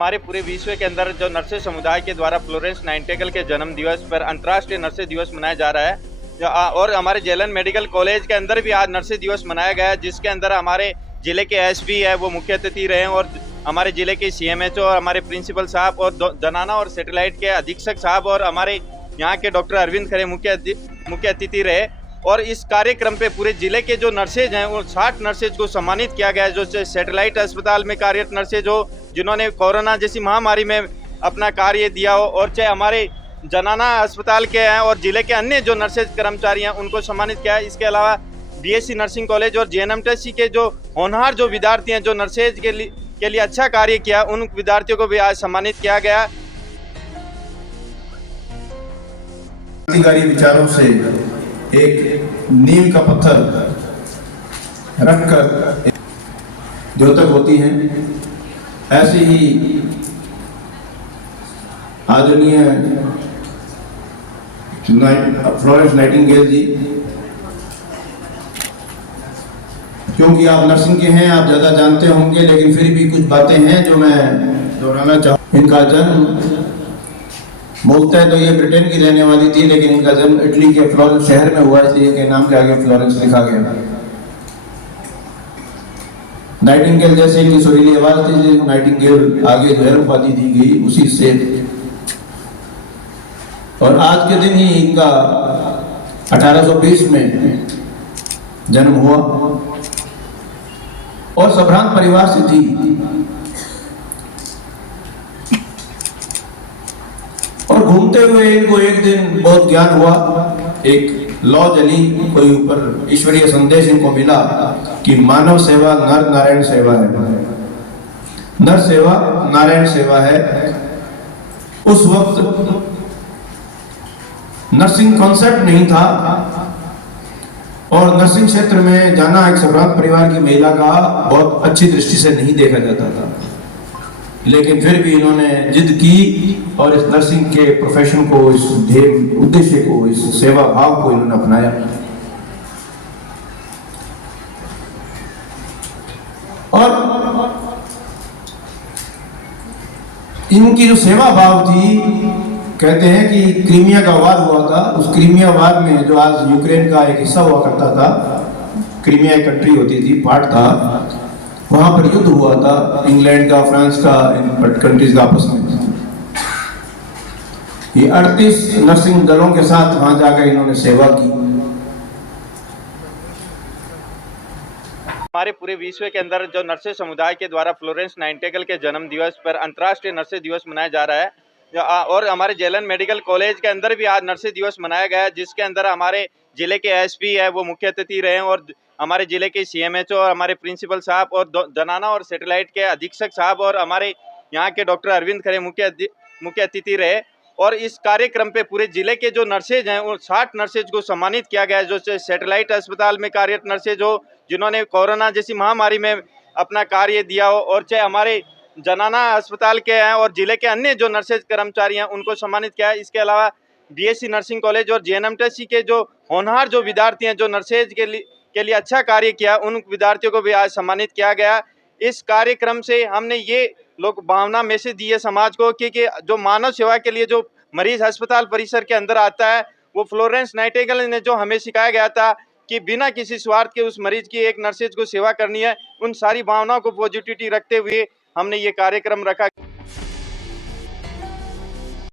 हमारे पूरे विश्व के अंदर जो नर्सेज समुदाय के द्वारा फ्लोरेंस नाइटिंगेल के जन्म दिवस पर अंतर्राष्ट्रीय नर्सेज दिवस मनाया जा रहा है। और हमारे जेलन मेडिकल कॉलेज के अंदर भी आज नर्सेज दिवस मनाया गया है, जिसके अंदर हमारे जिले के एसपी है वो मुख्य अतिथि रहे और हमारे जिले के सीएमएचओ और हमारे प्रिंसिपल साहब और जनाना और सैटेलाइट के अधीक्षक साहब और हमारे यहाँ के डॉक्टर अरविंद खरे मुख्य अतिथि रहे। और इस कार्यक्रम पे पूरे जिले के जो नर्सेज हैं वो 60 नर्सेज को सम्मानित किया गया है, जो सैटेलाइट अस्पताल में कार्यरत नर्सेज हो जिन्होंने कोरोना जैसी महामारी में अपना कार्य दिया हो, और चाहे हमारे जनाना अस्पताल के हैं और जिले के अन्य जो नर्सेज कर्मचारी हैं उनको सम्मानित किया है। इसके अलावा बीएससी नर्सिंग कॉलेज और जेएनएमटीसी के जो होनहार जो विद्यार्थी हैं जो नर्सेज के लिए अच्छा कार्य किया, उन विद्यार्थियों को भी आज सम्मानित किया गया। क्रांतिकारी विचारों से एक नींव का पत्थर रखकर द्योतक होती हैं, ऐसे ही आदरणीय फ्लोरेंस नाइटिंगेल जी, क्योंकि आप नर्सिंग के हैं आप ज़्यादा जानते होंगे, लेकिन फिर भी कुछ बातें हैं जो मैं दोहराना चाहूँ। इनका जन्म बोलते हैं तो ये ब्रिटेन की रहने वाली थी, लेकिन इनका जन्म इटली के फ्लोरेंस शहर में हुआ, इसलिए इनके नाम के आगे फ्लोरेंस लिखा गया। नाइटिंगेल जैसे इनकी सुरीली आवाज थी, नाइटिंगेल आगे जो है उपाधि दी गई उसी से। और आज के दिन ही इनका 1820 में जन्म हुआ और संभ्रांत परिवार से थी। और घूमते हुए इनको एक दिन बहुत ज्ञान हुआ, एक लॉ जली, कोई ऊपर ईश्वरीय संदेश इनको मिला कि मानव सेवा नर नारायण सेवा है, नर सेवा नारायण सेवा है। उस वक्त नर्सिंग कॉन्सेप्ट नहीं था और नर्सिंग क्षेत्र में जाना एक संभ्रांत परिवार की महिला का बहुत अच्छी दृष्टि से नहीं देखा जाता था, लेकिन फिर भी इन्होंने जिद की और इस नर्सिंग के प्रोफेशन को, इस उद्देश्य को, इस सेवा भाव को इन्होंने अपनाया। और इनकी जो सेवा भाव थी, कहते हैं कि क्रीमिया का वार हुआ था, उस क्रीमिया वार में जो आज यूक्रेन का एक हिस्सा हुआ करता था, क्रीमिया एक कंट्री होती थी, पार्ट था, वहां पर युद्ध हुआ था इंग्लैंड का, फ्रांस का, इन कंट्रीज का आपस में। ये 38 नर्सिंग दलों के साथ वहां जाकर इन्होंने सेवा की। हमारे पूरे विश्व के अंदर जो नर्सेज समुदाय के द्वारा फ्लोरेंस नाइटिंगेल के जन्म दिवस पर अंतर्राष्ट्रीय नर्सेज दिवस मनाया जा रहा है। और हमारे जेलन मेडिकल कॉलेज के अंदर भी आज नर्सेज दिवस मनाया गया है, जिसके अंदर हमारे जिले के एसपी है वो मुख्य अतिथि रहे और हमारे जिले के सीएमएचओ और हमारे प्रिंसिपल साहब और जनाना और सैटेलाइट के अधीक्षक साहब और हमारे यहाँ के डॉक्टर अरविंद खरे मुख्य अतिथि रहे। और इस कार्यक्रम पे पूरे जिले के जो नर्सेज हैं वो 60 नर्सेज को सम्मानित किया गया है, जो सैटेलाइट अस्पताल में कार्यरत नर्सेज हो जिन्होंने कोरोना जैसी महामारी में अपना कार्य दिया हो, और चाहे हमारे जनाना अस्पताल के हैं और जिले के अन्य जो नर्सेज कर्मचारी हैं उनको सम्मानित किया है। इसके अलावा बीएससी नर्सिंग कॉलेज और जेएनएमटीसी के जो होनहार जो विद्यार्थी हैं जो नर्सेज के लिए अच्छा कार्य किया, उन विद्यार्थियों को भी आज सम्मानित किया गया। इस कार्यक्रम से हमने ये लोग भावना मैसेज दी है समाज को कि जो मानव सेवा के लिए जो मरीज अस्पताल परिसर के अंदर आता है, वो फ्लोरेंस नाइटिंगेल ने जो हमें सिखाया गया था कि बिना किसी स्वार्थ के उस मरीज की एक नर्सेज को सेवा करनी है, उन सारी भावनाओं को पॉजिटिविटी रखते हुए हमने ये कार्यक्रम रखा।